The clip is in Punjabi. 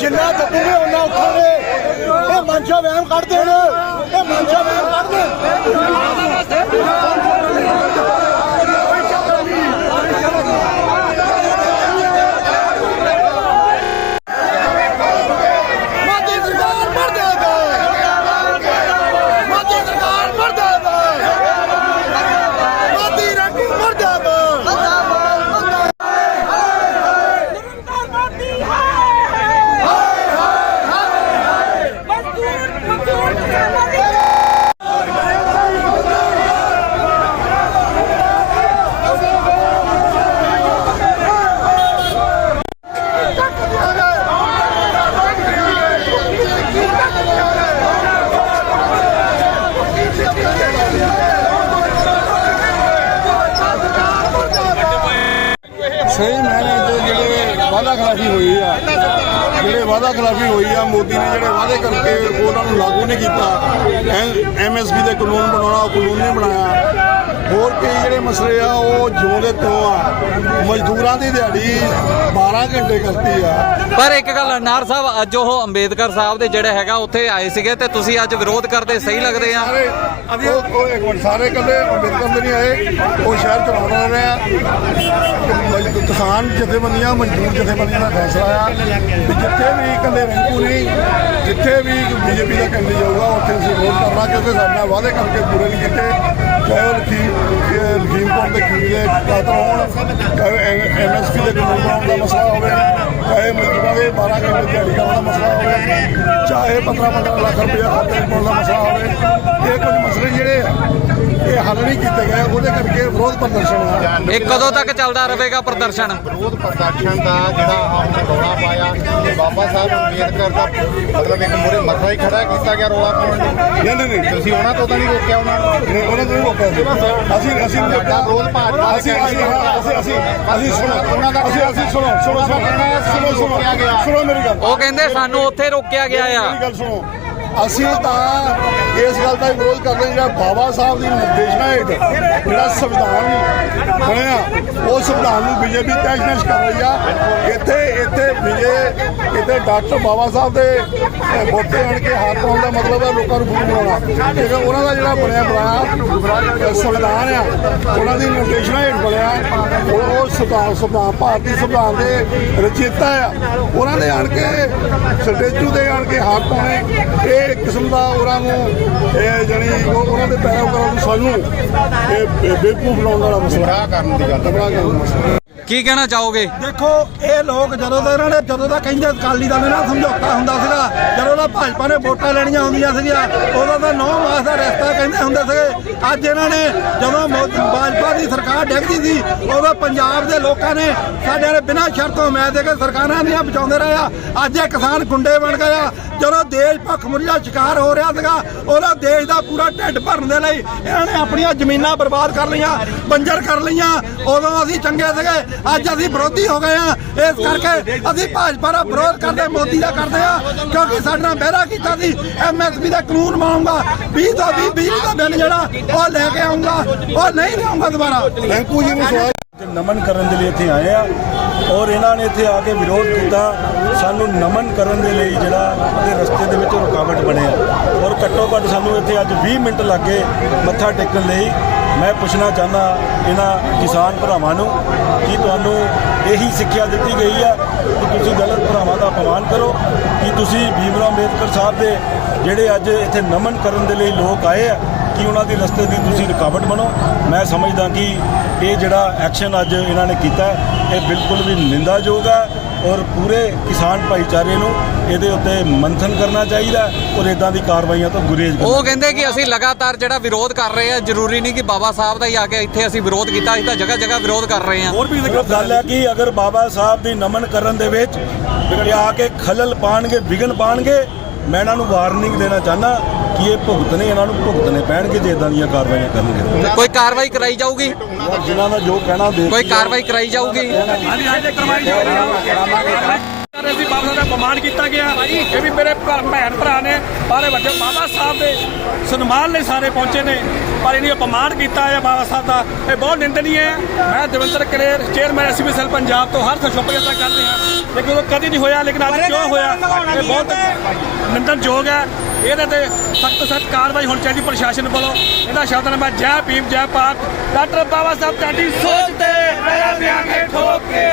ਜਿੰਨਾ ਦੱਬੂਗੇ ਉਹਨਾਂ ਉੱਠਾਂਗੇ। ਇਹ ਮਨਸ਼ਾ ਵਹਿਮ ਕੱਢ ਨੇ। ਇਹ ਮਨਸ਼ਾ ਵਹਿਮ ਕੱਢ ਦੇਣ ਮੋਦੀ ਸਰਕਾਰ ਮਰਦਾਬਾਦ ਮੋਦੀ ਸਰਕਾਰ ਮਰਦਾਬਾਦ ਮੋਦੀ ਰੰਗੂ ਮਰਦਾਬਾਦ ਨਿਰੰਤਰ ਮੋਦੀ ਹਾਏ ਹਾਏ ਮਜ਼ਦੂਰ ਮਜ਼ਦੂਰ ਕਿਸਾਨਾਂ ਦੀ ਸਹੀ ਮੈਨੇ ਤੇ ਜਿਹੜੇ ਵਾਅਦਾ ਖਿਲਾਫੀ ਹੋਈ ਆ ਜਿਹੜੇ ਵਾਅਦਾ ਖਿਲਾਫੀ ਹੋਈ ਆ ਮੋਦੀ ਨੇ ਜਿਹੜੇ ਵਾਅਦੇ ਕਰਕੇ ਉਹਨਾਂ ਨੂੰ ਲਾਗੂ ਨਹੀਂ ਕੀਤਾ ਐਮਐਸਪੀ ਦੇ ਕਾਨੂੰਨ ਬਣਾਉਣਾ ਉਹ ਕਾਨੂੰਨ ਨਹੀਂ ਬਣਾਇਆ। ਹੋਰ ਕਈ ਜਿਹੜੇ ਮਸਲੇ ਆ ਉਹ ਜਿਉਂ ਦੇ ਤੋਂ ਆ। ਮਜ਼ਦੂਰਾਂ ਦੀ ਦਿਹਾੜੀ 12 ਘੰਟੇ ਕਰਤੀ ਆ। ਪਰ ਇੱਕ ਗੱਲ ਅਨਾਰ ਸਾਹਿਬ ਅੱਜ ਉਹ ਅੰਬੇਦਕਰ ਸਾਹਿਬ ਦੇ ਜਿਹੜੇ ਹੈਗਾ ਉੱਥੇ ਆਏ ਸੀਗੇ ਤੇ ਤੁਸੀਂ ਅੱਜ ਵਿਰੋਧ ਕਰਦੇ ਸਹੀ ਲੱਗਦੇ ਆ? ਸਾਰੇ ਉਹ ਉਹ ਇੱਕ ਮਿੰਟ ਸਾਰੇ ਕੱਲੇ ਅੰਬੇਦਕਰ ਦੇ ਨਹੀਂ ਆਏ ਉਹ ਸ਼ਹਿਰ ਚਲਾਉਣ ਵਾਲੇ ਆ। ਕਿਸਾਨ ਜਥੇਬੰਦੀਆਂ ਮਜ਼ਦੂਰ ਜਥੇਬੰਦੀਆਂ ਦਾ ਫੈਸਲਾ ਆ ਜਿੱਥੇ ਵੀ ਇਕੱਲੇ ਰੈਂਕੂ ਨਹੀਂ ਜਿੱਥੇ ਵੀ ਬੀਜੇਪੀ ਦਾ ਕੈਂਡੀਡੇਟ ਜਾਊਗਾ, ਉੱਥੇ ਅਸੀਂ ਵੋਟ ਕਰਨਾ, ਕਿਉਂਕਿ ਸਾਡੇ ਨਾਲ ਵਾਅਦੇ ਕਰਕੇ ਪੂਰੇ ਨਹੀਂ ਕੀਤੇ। ਚਾਹੇ ਲਖੀਮ ਇਹ ਲਖੀਮਪੁਰ ਦੇ ਖੀਰ ਦੇ ਕਾਤਲ ਹੋਣ, ਚਾਹੇ ਐਮਐਸਪੀ ਦੇ ਕਾਨੂੰਨ ਬਣਾਉਣ ਦਾ ਮਸਲਾ ਹੋਵੇ, ਚਾਹੇ ਮਜ਼ਦੂਰਾਂ ਦੇ 12 ਘੰਟੇ ਦਿਹਾੜੀ ਕਰਨ ਦਾ ਮਸਲਾ ਹੋਵੇ, ਚਾਹੇ 15 15 ਲੱਖ ਰੁਪਏ ਖਾਤੇ 'ਚ ਪਾਉਣ ਦਾ ਮਸਲਾ ਹੋਵੇ। ਇਹ ਕੁਝ ਮਸਲੇ ਜਿਹੜੇ ਆ ਇਹ ਹੱਲ ਨਹੀਂ ਕੀਤੇ ਗਏ ਉਹਦੇ ਕਰਕੇ ਵਿਰੋਧ ਪ੍ਰਦਰਸ਼ਨ ਆ ਇਹ ਕਦੋਂ ਤੱਕ ਚੱਲਦਾ ਰਹੇਗਾ ਪ੍ਰਦਰਸ਼ਨ? ਵਿਰੋਧ ਪ੍ਰਦਰਸ਼ਨ ਦਾ ਜਿਹੜਾ ਆਪਨੇ ਰੌਲਾ ਪਾਇਆ ਬਾਬਾ ਸਾਹਿਬ ਅੰਬੇਦਕਰ ਦਾ ਮਤਲਬ ਇੱਕ ਮੂਰੇ ਮਸਲਾ ਹੀ ਖੜਾ ਕੀਤਾ ਗਿਆ ਰੌਲਾ ਪਾਉਣ ਲਈ ਨਹੀਂ ਨਹੀਂ ਨਹੀਂ। ਤੁਸੀਂ ਉਹਨਾਂ ਤੋਂ ਤਾਂ ਨਹੀਂ ਰੋਕਿਆ ਉਹਨਾਂ ਨੂੰ? ਨਹੀਂ, ਉਹਨਾਂ ਤੋਂ ਨਹੀਂ ਰੋਕਿਆ ਸੀ। ਅਸੀਂ ਅਸੀਂ ਸਾਡਾ ਵਿਰੋਧ ਭਾਜਪਾ ਦੇ ਅਸੀਂ ਅਸੀਂ ਅਸੀਂ ਅਸੀਂ ਅਸੀਂ ਸੁਣੋ। ਉਹਨਾਂ ਦਾ ਅਸੀਂ ਅਸੀਂ ਸੁਣੋ ਸੁਣੋ ਸੁਣੋ। ਸੁਣੋ ਮੇਰੀ ਗੱਲ। ਉਹ ਕਹਿੰਦੇ ਸਾਨੂੰ ਉੱਥੇ ਰੋਕਿਆ ਗਿਆ ਆ। ਮੇਰੀ ਗੱਲ ਸੁਣੋ। ਅਸੀਂ ਤਾਂ ਇਸ ਗੱਲ ਦਾ ਵਿਰੋਧ ਕਰਦੇ ਜਿਹੜਾ ਬਾਬਾ ਸਾਹਿਬ ਦੀ ਨਿਰਦੇਸ਼ਨਾ ਹੇਠ ਜਿਹੜਾ ਸੰਵਿਧਾਨ ਬਣਿਆ, ਉਹ ਸੰਵਿਧਾਨ ਨੂੰ ਬੀਜੇਪੀ ਤੈਸ਼ਨਸ਼ ਕਰ ਰਹੀ ਆ। ਇੱਥੇ ਇੱਥੇ ਵਿਜੇ ਇੱਥੇ ਡਾਕਟਰ ਬਾਬਾ ਸਾਹਿਬ ਦੇ ਵੋਟੇ ਆਣ ਕੇ ਹੱਥ ਪਾਉਣ ਦਾ ਮਤਲਬ ਹੈ ਲੋਕਾਂ ਨੂੰ ਗੁਰੂ ਬਣਾਉਣਾ ਕਿਉਂਕਿ ਉਹਨਾਂ ਦਾ ਜਿਹੜਾ ਬਣਿਆ ਬਣਾਇਆ ਸੰਵਿਧਾਨ ਆ, ਉਹਨਾਂ ਦੀ ਨਿਰਦੇਸ਼ਨਾ ਹੇਠ ਬਣਿਆ, ਉਹ ਉਹ ਸੰਵਿਧਾਨ ਸੰਵਿਧਾਨ, ਭਾਰਤੀ ਸੰਵਿਧਾਨ ਦੇ ਰਚੇਤਾ ਆ। ਉਹਨਾਂ ਦੇ ਆਣ ਕੇ, ਸਟੇਚੂ ਦੇ ਆਣ ਕੇ ਹੱਥ ਪਾਉਣੇ, ਇਹ ਇੱਕ ਕਿਸਮ ਦਾ ਉਹਨਾਂ ਨੂੰ ਇਹ ਜਣੀ ਉਹਨਾਂ ਦੇ ਪੈਰੋਕਾਰਾਂ ਨੂੰ ਸਾਨੂੰ ਇਹ ਬੇਵਕੂਫ ਬਣਾਉਣ ਵਾਲਾ ਮਸਲਾ। ਕਰਨ ਦੀ ਗੱਲ। ਤਬਲਾ ਕਰਨ ਦਾ ਮਸਲਾ। ਕੀ ਕਹਿਣਾ ਚਾਹੋਗੇ? ਦੇਖੋ ਇਹ ਲੋਕ ਜਦੋਂ ਦਾ ਇਹਨਾਂ ਨੇ ਜਦੋਂ ਦਾ ਕਹਿੰਦੇ ਅਕਾਲੀ ਦਲ ਨਾਲ ਸਮਝੌਤਾ ਹੁੰਦਾ ਸੀਗਾ ਜਦੋਂ ਦਾ ਭਾਜਪਾ ਨੇ ਵੋਟਾਂ ਲੈਣੀਆਂ ਹੁੰਦੀਆਂ ਸੀਗੀਆਂ। ਉਦੋਂ ਤਾਂ 9 ਮਾਸ ਦਾ ਰਸਤਾ ਕਹਿੰਦੇ ਹੁੰਦੇ ਸੀਗੇ। ਅੱਜ ਇਹਨਾਂ ਨੇ ਜਦੋਂ ਮੋ- ਭਾਜਪਾ ਦੀ ਸਰਕਾਰ ਡਿੱਗਦੀ ਸੀ, ਉਦੋਂ ਪੰਜਾਬ ਦੇ ਲੋਕਾਂ ਨੇ ਸਾਡੇ ਨੇ ਬਿਨਾਂ ਸ਼ਰਤੋਂ ਮੈਂ ਦੇ ਕੇ ਸਰਕਾਰਾਂ ਦੀਆਂ ਬਚਾਉਂਦੇ ਰਹੇ ਆ। ਅੱਜ ਇਹ ਕਿਸਾਨ ਗੁੰਡੇ ਬਣ ਗਏ ਆ। ਜਦੋਂ ਦੇਸ਼ ਭੁੱਖਮਰੀ ਸ਼ਿਕਾਰ ਹੋ ਰਿਹਾ ਸੀਗਾ ਉਹਦਾ ਦੇਸ਼ ਦਾ ਪੂਰਾ ਢਿੱਡ ਭਰਨ ਦੇ ਲਈ ਇਹਨਾਂ ਨੇ ਆਪਣੀਆਂ ਜ਼ਮੀਨਾਂ ਬਰਬਾਦ ਕਰ ਲਈਆਂ, ਬੰਜਰ ਕਰ ਲਈਆਂ। ਉਦੋਂ ਅਸੀਂ ਚੰਗੇ ਸੀਗੇ, ਅੱਜ ਅਸੀਂ ਵਿਰੋਧੀ ਹੋ ਗਏ ਆ। ਇਸ ਕਰਕੇ ਅਸੀਂ ਭਾਜਪਾ ਦਾ ਵਿਰੋਧ ਕਰਦੇ, ਮੋਦੀ ਦਾ ਕਰਦੇ ਆ, ਕਿਉਂਕਿ ਸਾਡਾ ਨਾਲ ਵਾਅਦਾ ਕੀਤਾ ਸੀ ਐਮਐਸਪੀ ਦਾ ਕਾਨੂੰਨ ਬਣਾਉਂਗਾ 20 ਤੋਂ 20 ਬਿਜਲੀ ਦਾ ਬਿੱਲ ਜਿਹੜਾ ਉਹ ਲੈ ਕੇ ਆਉਂਗਾ ਉਹ ਨਹੀਂ ਲਿਆਉਂਗਾ ਦੁਬਾਰਾ। ਰੈਂਕੂ ਜੀ ਨੂੰ ਸਵਾਲ ਨਮਨ ਕਰਨ ਦੇ ਲਈ ਇੱਥੇ ਆਏ ਆ ਔਰ ਇਹਨਾਂ ਨੇ ਇੱਥੇ ਆ ਕੇ ਵਿਰੋਧ ਕੀਤਾ। ਸਾਨੂੰ ਨਮਨ ਕਰਨ ਦੇ ਲਈ ਜਿਹੜਾ ਉਹਦੇ ਰਸਤੇ ਦੇ ਵਿੱਚ ਰੁਕਾਵਟ ਬਣਿਆ ਔਰ ਘੱਟੋ ਘੱਟ ਸਾਨੂੰ ਇੱਥੇ ਅੱਜ 20 ਮਿੰਟ ਲੱਗੇ ਮੱਥਾ ਟੇਕਣ ਲਈ। ਮੈਂ ਪੁੱਛਣਾ ਚਾਹੁੰਦਾ ਇਹਨਾਂ ਕਿਸਾਨ ਭਰਾਵਾਂ ਨੂੰ ਕਿ ਤੁਹਾਨੂੰ ਇਹੀ ਸਿੱਖਿਆ ਦਿੱਤੀ ਗਈ ਆ ਕਿ ਤੁਸੀਂ ਗਲਤ ਭਰਾਵਾਂ ਦਾ ਅਪਮਾਨ ਕਰੋ, ਕਿ ਤੁਸੀਂ ਭੀਮ ਅੰਬੇਦਕਰ ਸਾਹਿਬ ਦੇ ਜਿਹੜੇ ਅੱਜ ਇੱਥੇ ਨਮਨ ਕਰਨ ਦੇ ਲਈ ਲੋਕ ਆਏ ਆ, ਕਿ ਉਹਨਾਂ ਦੀ ਰਸਤੇ ਦੀ ਤੁਸੀਂ ਰੁਕਾਵਟ ਬਣੋ। ਮੈਂ ਸਮਝਦਾ ਕਿ ਇਹ ਜਿਹੜਾ ਐਕਸ਼ਨ ਅੱਜ ਇਹਨਾਂ ਨੇ ਕੀਤਾ ਇਹ ਬਿਲਕੁਲ ਵੀ ਨਿੰਦਾਯੋਗ ਹੈ। ਔਰ ਪੂਰੇ ਕਿਸਾਨ ਭਾਈਚਾਰੇ ਨੂੰ ਇਹਦੇ ਉੱਤੇ ਮੰਥਨ ਕਰਨਾ ਚਾਹੀਦਾ ਔਰ ਇਦਾਂ ਦੀ ਕਾਰਵਾਈਆਂ ਤੋਂ ਗੁਰੇਜ਼ ਕਰਨਾ ਉਹ ਕਹਿੰਦੇ ਕਿ ਅਸੀਂ ਲਗਾਤਾਰ ਜਿਹੜਾ ਵਿਰੋਧ ਕਰ ਰਹੇ ਆ ਜ਼ਰੂਰੀ ਨਹੀਂ ਕਿ ਬਾਬਾ ਸਾਹਿਬ ਦਾ ਹੀ ਆ ਕੇ ਇੱਥੇ ਅਸੀਂ ਵਿਰੋਧ ਕੀਤਾ ਅਸੀਂ ਤਾਂ ਜਗ੍ਹਾ ਜਗ੍ਹਾ ਵਿਰੋਧ ਕਰ ਰਹੇ ਆ। ਹੋਰ ਵੀ ਗੱਲ ਹੈ ਕਿ ਅਗਰ ਬਾਬਾ ਸਾਹਿਬ ਦੀ ਨਮਨ ਕਰਨ ਦੇ ਵਿੱਚ ਆ ਕੇ ਖਲਲ ਪਾਣਗੇ ਵਿਗਨ ਪਾਣਗੇ ਮੈਂ ਇਹਨਾਂ ਨੂੰ ਵਾਰਨਿੰਗ ਦੇਣਾ ਚਾਹਨਾ ਕਿ ਇਹ ਭੁਗਤਣੇ ਇਹਨਾਂ ਨੂੰ ਭੁਗਤਣੇ ਪੈਣਗੇ ਜੇ ਇਦਾਂ ਦੀਆਂ ਕਾਰਵਾਈਆਂ ਕਰਨਗੇ ਕੋਈ ਕਾਰਵਾਈ ਕਰਾਈ ਜਾਊਗੀ? ਜਿਨ੍ਹਾਂ ਦਾ ਜੋ ਕਹਿਣਾ ਦੇ ਕੋਈ ਕਾਰਵਾਈ ਕਰਾਈ ਜਾਊਗੀ। ਅਸੀਂ ਬਾਬਾ ਦਾ ਅਪਮਾਨ ਕੀਤਾ ਗਿਆ। ਇਹ ਵੀ ਮੇਰੇ ਭੈਣ ਭਰਾ ਨੇ, ਸਾਰੇ ਵੱਡੇ ਬਾਬਾ ਸਾਹਿਬ ਦੇ ਸਨਮਾਨ ਲਈ ਸਾਰੇ ਪਹੁੰਚੇ ਨੇ। ਪਰ ਇਹਨੇ ਅਪਮਾਨ ਕੀਤਾ ਹੈ ਬਾਬਾ ਸਾਹਿਬ ਦਾ। ਇਹ ਬਹੁਤ ਨਿੰਦਨੀय ਹੈ। ਮੈਂ Davinder Kaler chairman SB cell Punjab ਤੋਂ ਹਰ ਸ਼ੁਭਕਾਮਨਾ ਕਰਦੇ ਹਾਂ। ਲੇਕਿਨ ਉਹ ਕਦੀ ਨਹੀਂ ਹੋਇਆ, ਲੇਕਿਨ ਅੱਜ ਕਿਉਂ ਹੋਇਆ? ਇਹ ਬਹੁਤ ਨਿੰਦਣਯੋਗ ਹੈ। ਇਹਦੇ ਤੇ ਸਖਤ ਸਖਤ ਕਾਰਵਾਈ ਹੋਣੀ ਚਾਹੀਦੀ ਪ੍ਰਸ਼ਾਸਨ ਵੱਲੋਂ। ਇਹਦਾ ਸ਼ਬਦ ਮੈਂ ਜੈ ਭੀਮ, ਜੈ ਭਾਰਤ। ਡਾਕਟਰ ਬਾਬਾ ਸਾਹਿਬ ਤੁਹਾਡੀ ਸੋਚ ਤੇ ਮੇਰਾ ਦਿਆਂਗੇ ਠੋਕ ਕੇ